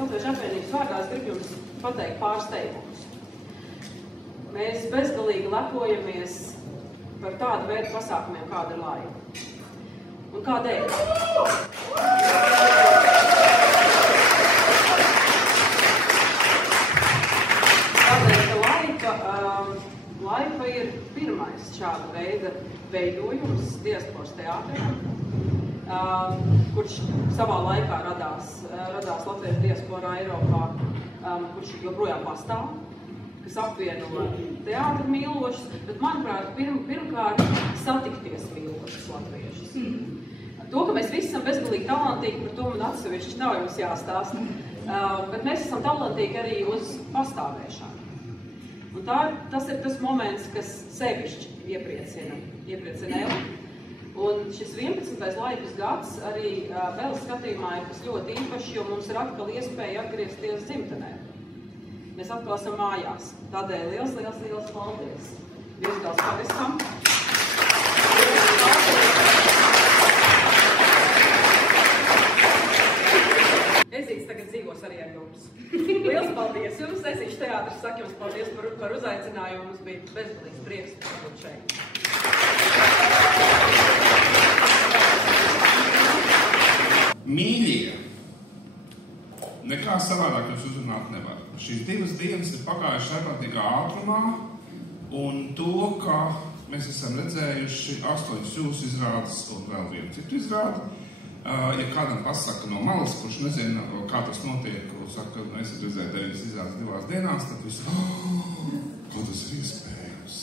Latviešu apvienības vārdā es gribu jums pateikt pāris teikumus. Mēs bezgalīgi lepojamies par tādu veidu pasākumiem, kāda ir Laipa. Un kādēļ? Tādēļ, ka Laipa ir pirmais šāda veida veidojums diasporas teātrī, kurš savā laikā radās latviešu diasporā Eiropā, kurš joprojām pastāv, kas apvieno teātri mīlošus, bet, manuprāt, pirmkārt satikties mīlošus latviešus. To, ka mēs visi esam bezgalīgi talantīgi, par to man atsevišķi nav jums jāstāsta, bet mēs esam talantīgi arī uz pastāvēšanu. Un tas ir tas moments, kas sevišķi iepriecina Eli. Un šis 11. Laipas gads arī vēl skatījumā ir kas ļoti īpašs, jo mums ir atkal iespēja atgriezties dzimtenē. Mēs atkal esam mājās. Tādēļ liels paldies Virsgals pavisam. Ezīts tagad dzīvos arī ar jums. Liels paldies jums. Ezīšu teātris saka jums paldies par uzaicinājumu. Mums bija bezgalīgs prieks būt šeit. Mīļie, nekā savādāk jūs uzrunāt nevar. Šīs 2 dienas ir pagājušas ārkārtīgā ātrumā, un to, ka mēs esam redzējuši 8 jūsu izrādes un vēl vienu citu izrādi. Ja kādam pasaka no malas, kurš nezina, kā tas notiek, un saka, ka esat redzēju 9 izrādes 2 dienās, tad viss, kā tas ir iespējams?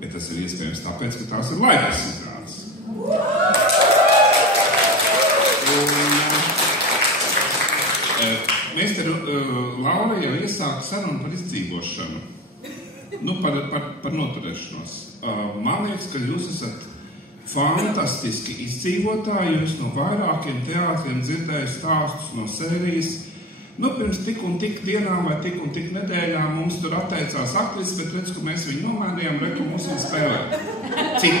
Bet tas ir iespējams tāpēc, ka tās ir Laipas izrādes. Mēs te Laura jau iesāka sarunu par izdzīvošanu, par noturēšanos. Man liekas, ka jūs esat fantastiski izdzīvotāji, jūs no vairākiem teātriem dzirdēju stāstus no sērijas. Pirms tik un tik dienām vai tik un tik nedēļām mums tur atteicās aktrises, bet redz, ka mēs viņu nomēdījām, reku mums viņa spēlē. Cik?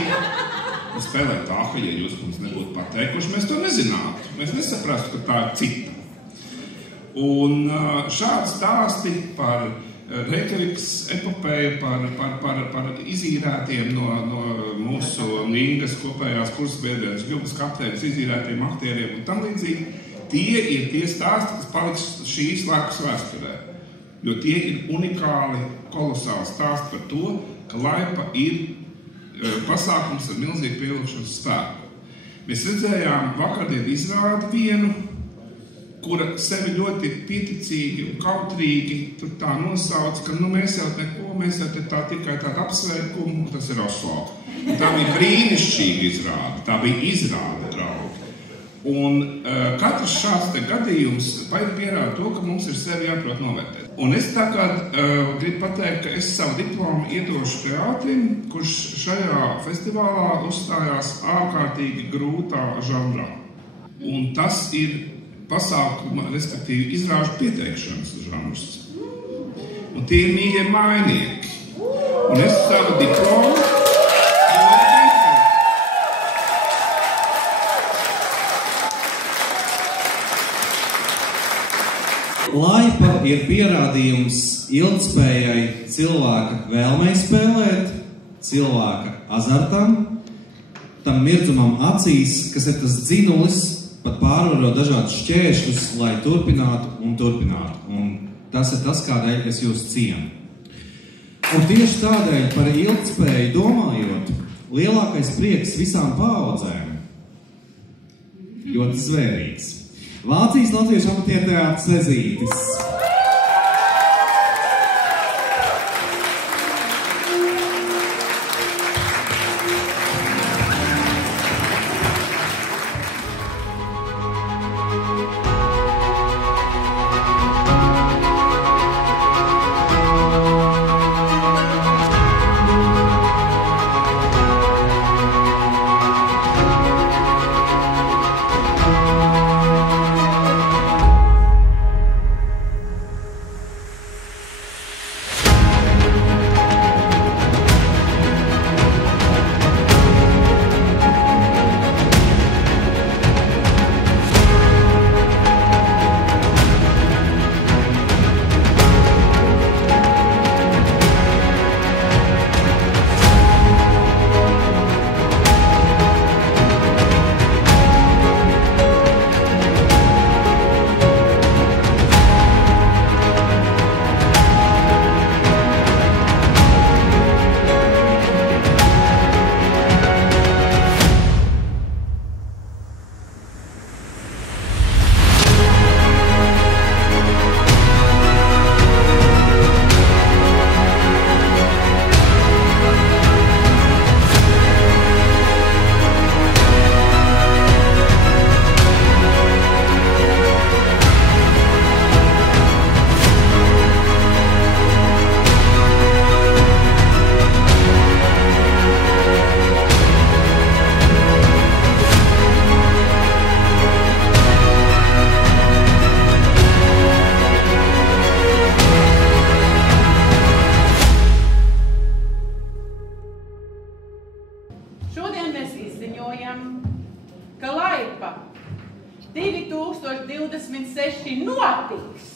Mēs spēlē tā, ka, ja jūs mums nebūtu pateikuši, mēs to nezinātu. Mēs nesaprastu, ka tā ir cita. Un šādi stāsti par Reikjavikas epopeju, par izīrētiem no mūsu Ingas kopējās kursbiedrienes Gilbas kapteinas izīrētiem aktieriem un tam līdzīgi, tie ir tie stāsti, kas paliks šīs laikas vēsturē. Jo tie ir unikāli, kolosāli stāsti par to, ka Laipa ir pasākums ar milzīgu pievilkšanas spēku. Mēs redzējām vakardien izrādi vienu, kura sevi ļoti pieticīgi un kautrīgi tur tā nosauc, ka mēs jau neko, mēs jau tā tikai tādu apsveikumu, tas ir Oslo. Tā bija brīnišķīga izrāde, tā bija izrāde, draugi. Un katrs šāds te gadījums pierāda to, ka mums ir sevi jāprot novērtēt. Un es tagad gribu pateikt, ka es savu diplomu iedošu teātrim, kurš šajā festivālā uzstājās ārkārtīgi grūtā žanrā. Un tas ir pasākuma, respektīvi izrāžu pieteikšanas žanrs. Un tie ir mīļie mājnieki. Un es savu diplomu Laipa ir pierādījums ilgtspējai cilvēka vēlmei spēlēt, cilvēka azartam, tam mirdzumam acīs, kas ir tas dzinulis, pat pārvarot dažādus šķēršļus, lai turpinātu un turpinātu. Un tas ir tas, kādēļ es jūs cienu. Un tieši tādēļ par ilgtspēju domājot, lielākais prieks visām paaudzēm ļoti zvērīgs. Vācijas Latviešu amatieru teātris Ezītis. Šodien mēs izziņojam, ka Laipa 2026 notiks!